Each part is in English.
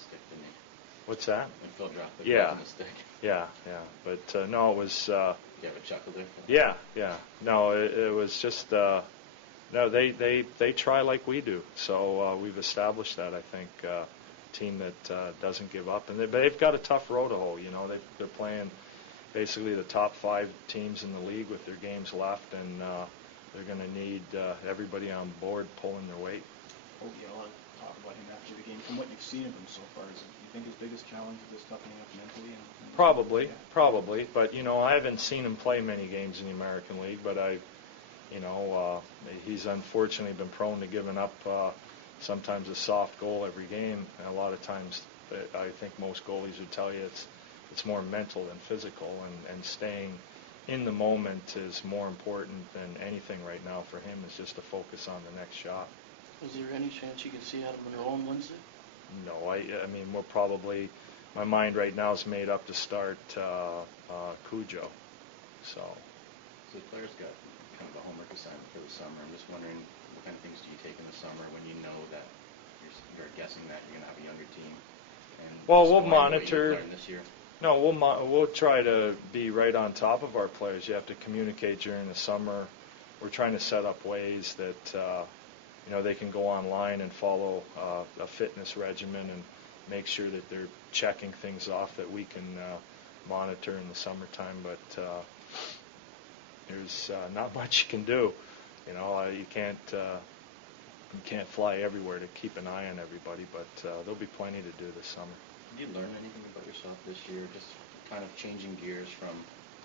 stick, didn't he? What's that? When Phil dropped the Yeah. glove on the stick. Yeah. But no, it was. Do you have a chuckle there? Yeah. No, it was just. No, they try like we do. So we've established that. I think team that doesn't give up, and they've got a tough road to hoe. You know, they're playing basically the top 5 teams in the league with their games left, and they're going to need everybody on board pulling their weight. Oh, yeah, a lot of talk about him after the game. From what you've seen of him so far, do you think his biggest challenge is just toughening up mentally? Probably. But, you know, I haven't seen him play many games in the American League, but he's unfortunately been prone to giving up sometimes a soft goal every game. And a lot of times, I think most goalies would tell you it's more mental than physical, and staying in the moment is more important than anything right now for him, is just to focus on the next shot. Is there any chance you can see Adam Monroe on Wednesday? No, I mean, we'll probably, my mind right now is made up to start Cujo. So the players got kind of a homework assignment for the summer. I'm just wondering, what kind of things do you take in the summer when you know that you're guessing that you're going to have a younger team? And well, we'll monitor. This year? No, we'll try to be right on top of our players. You have to communicate during the summer. We're trying to set up ways that they can go online and follow a fitness regimen and make sure that they're checking things off that we can monitor in the summertime. But there's not much you can do. You can't fly everywhere to keep an eye on everybody. But there'll be plenty to do this summer. Did you learn anything about yourself this year, just kind of changing gears from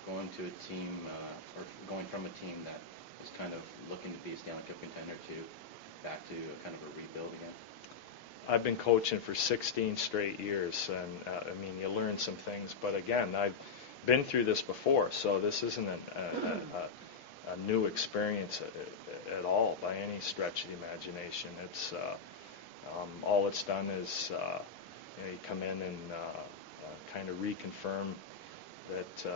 going to a team, or going from a team that was kind of looking to be a Stanley Cup contender to back to kind of a rebuild again? I've been coaching for 16 straight years, and you learn some things. But again, I've been through this before, so this isn't a new experience at all by any stretch of the imagination. It's all it's done is you come in and kind of reconfirm that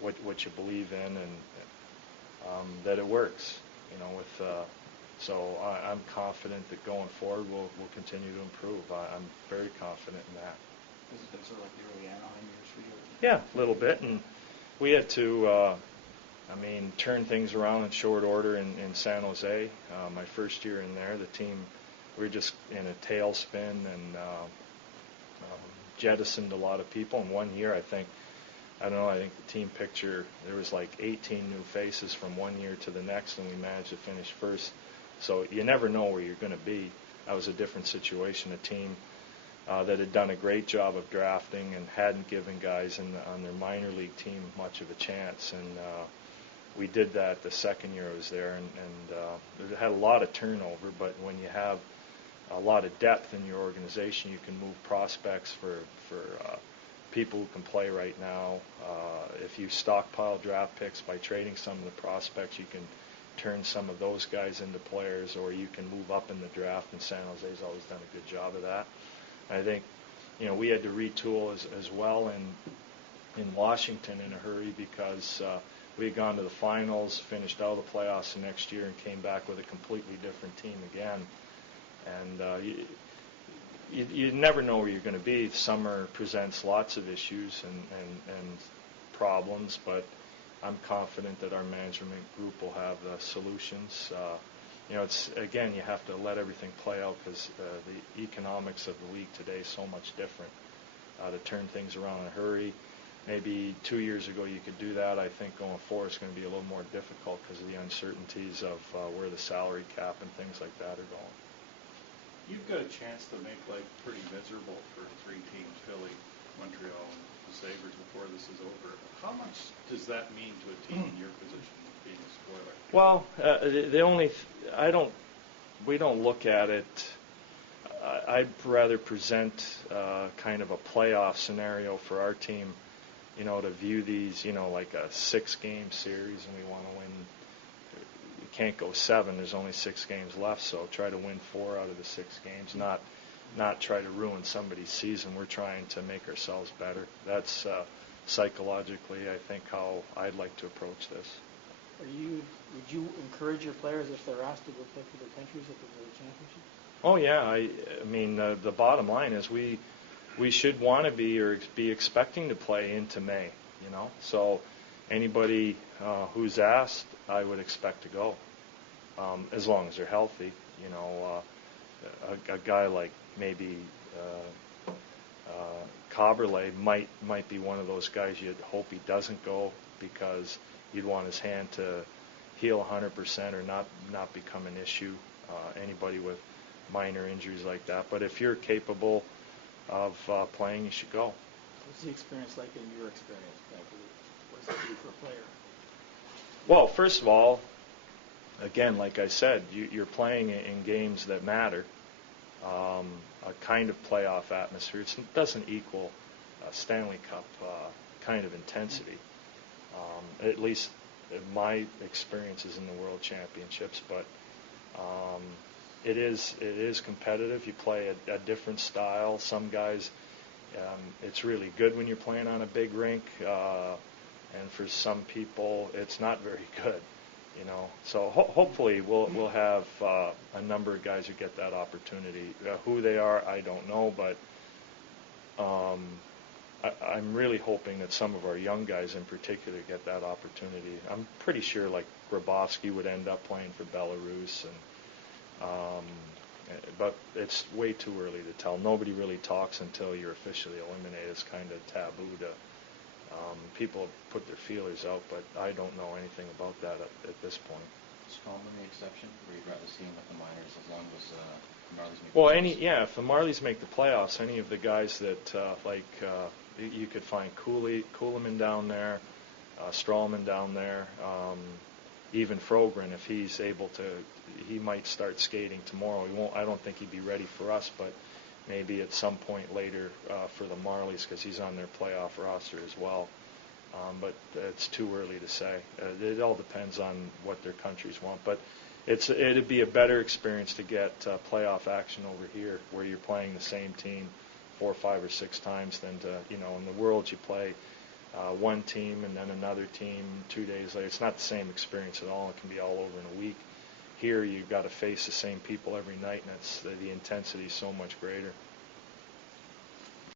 what you believe in, and that it works. So I'm confident that going forward we'll continue to improve. I'm very confident in that. This has been sort of like the early Anaheim years for you. Yeah, a little bit, and we had to turn things around in short order in San Jose. My first year in there, the team, we were just in a tailspin and jettisoned a lot of people. In 1 year, I think the team picture, there was like 18 new faces from 1 year to the next, and we managed to finish first. So you never know where you're going to be. That was a different situation, a team that had done a great job of drafting and hadn't given guys on their minor league team much of a chance. And we did that the second year I was there, and it had a lot of turnover, but when you have a lot of depth in your organization, you can move prospects for people who can play right now. If you stockpile draft picks by trading some of the prospects, you can turn some of those guys into players, or you can move up in the draft, and San Jose's always done a good job of that. I think we had to retool as well in Washington in a hurry, because we had gone to the finals, finished out of the playoffs the next year, and came back with a completely different team again. And you never know where you're going to be. Summer presents lots of issues and problems, but I'm confident that our management group will have solutions. It's again, you have to let everything play out, because the economics of the league today is so much different. To turn things around in a hurry, maybe 2 years ago you could do that. I think going forward it's going to be a little more difficult because of the uncertainties of where the salary cap and things like that are going. You've got a chance to make life pretty miserable for 3 teams, Philly, Montreal, and the Sabres, before this is over. How much does that mean to a team in your position, being a spoiler? Well, we don't look at it. I'd rather present kind of a playoff scenario for our team, to view these, like a 6-game series, and we want to win. You can't go 7. There's only 6 games left, so try to win 4 out of the 6 games, not try to ruin somebody's season. We're trying to make ourselves better. That's psychologically, I think, how I'd like to approach this. Would you encourage your players, if they're asked to go play for their countries at the World Championship? Oh yeah, I mean the bottom line is we should want to be or be expecting to play into May, you know. So anybody who's asked, I would expect to go, as long as they're healthy. You know, a guy like maybe Coberley might be one of those guys you'd hope he doesn't go because you'd want his hand to heal 100% or not become an issue. Anybody with minor injuries like that. But if you're capable of playing, you should go. What's the experience like in your experience, Becky? What does it do for a player? Well, first of all, again, like I said, you're playing in games that matter. A kind of playoff atmosphere. It doesn't equal a Stanley Cup kind of intensity. At least in my experiences in the World Championships, but it is competitive. You play a different style. Some guys, it's really good when you're playing on a big rink, and for some people, it's not very good. You know, so hopefully we'll have a number of guys who get that opportunity. Who they are, I don't know, but I'm really hoping that some of our young guys in particular get that opportunity. I'm pretty sure like Grabowski would end up playing for Belarus, but it's way too early to tell. Nobody really talks until you're officially eliminated. It's kind of taboo to. People put their feelers out, but I don't know anything about that at this point. Is Strowman the exception, where you'd rather see him with the minors as long as the Marlies make Well, the playoffs? if the Marlies make the playoffs, any of the guys that you could find Kuhlman down there, Strawman down there, even Frogren, if he's able to, he might start skating tomorrow. He won't. I don't think he'd be ready for us, but maybe at some point later for the Marlies because he's on their playoff roster as well. But it's too early to say. It all depends on what their countries want. But it'd be a better experience to get playoff action over here, where you're playing the same team 4, 5, or 6 times than to, you know, in the World you play one team and then another team 2 days later. It's not the same experience at all. It can be all over in a week. Here you've got to face the same people every night, and the intensity is so much greater.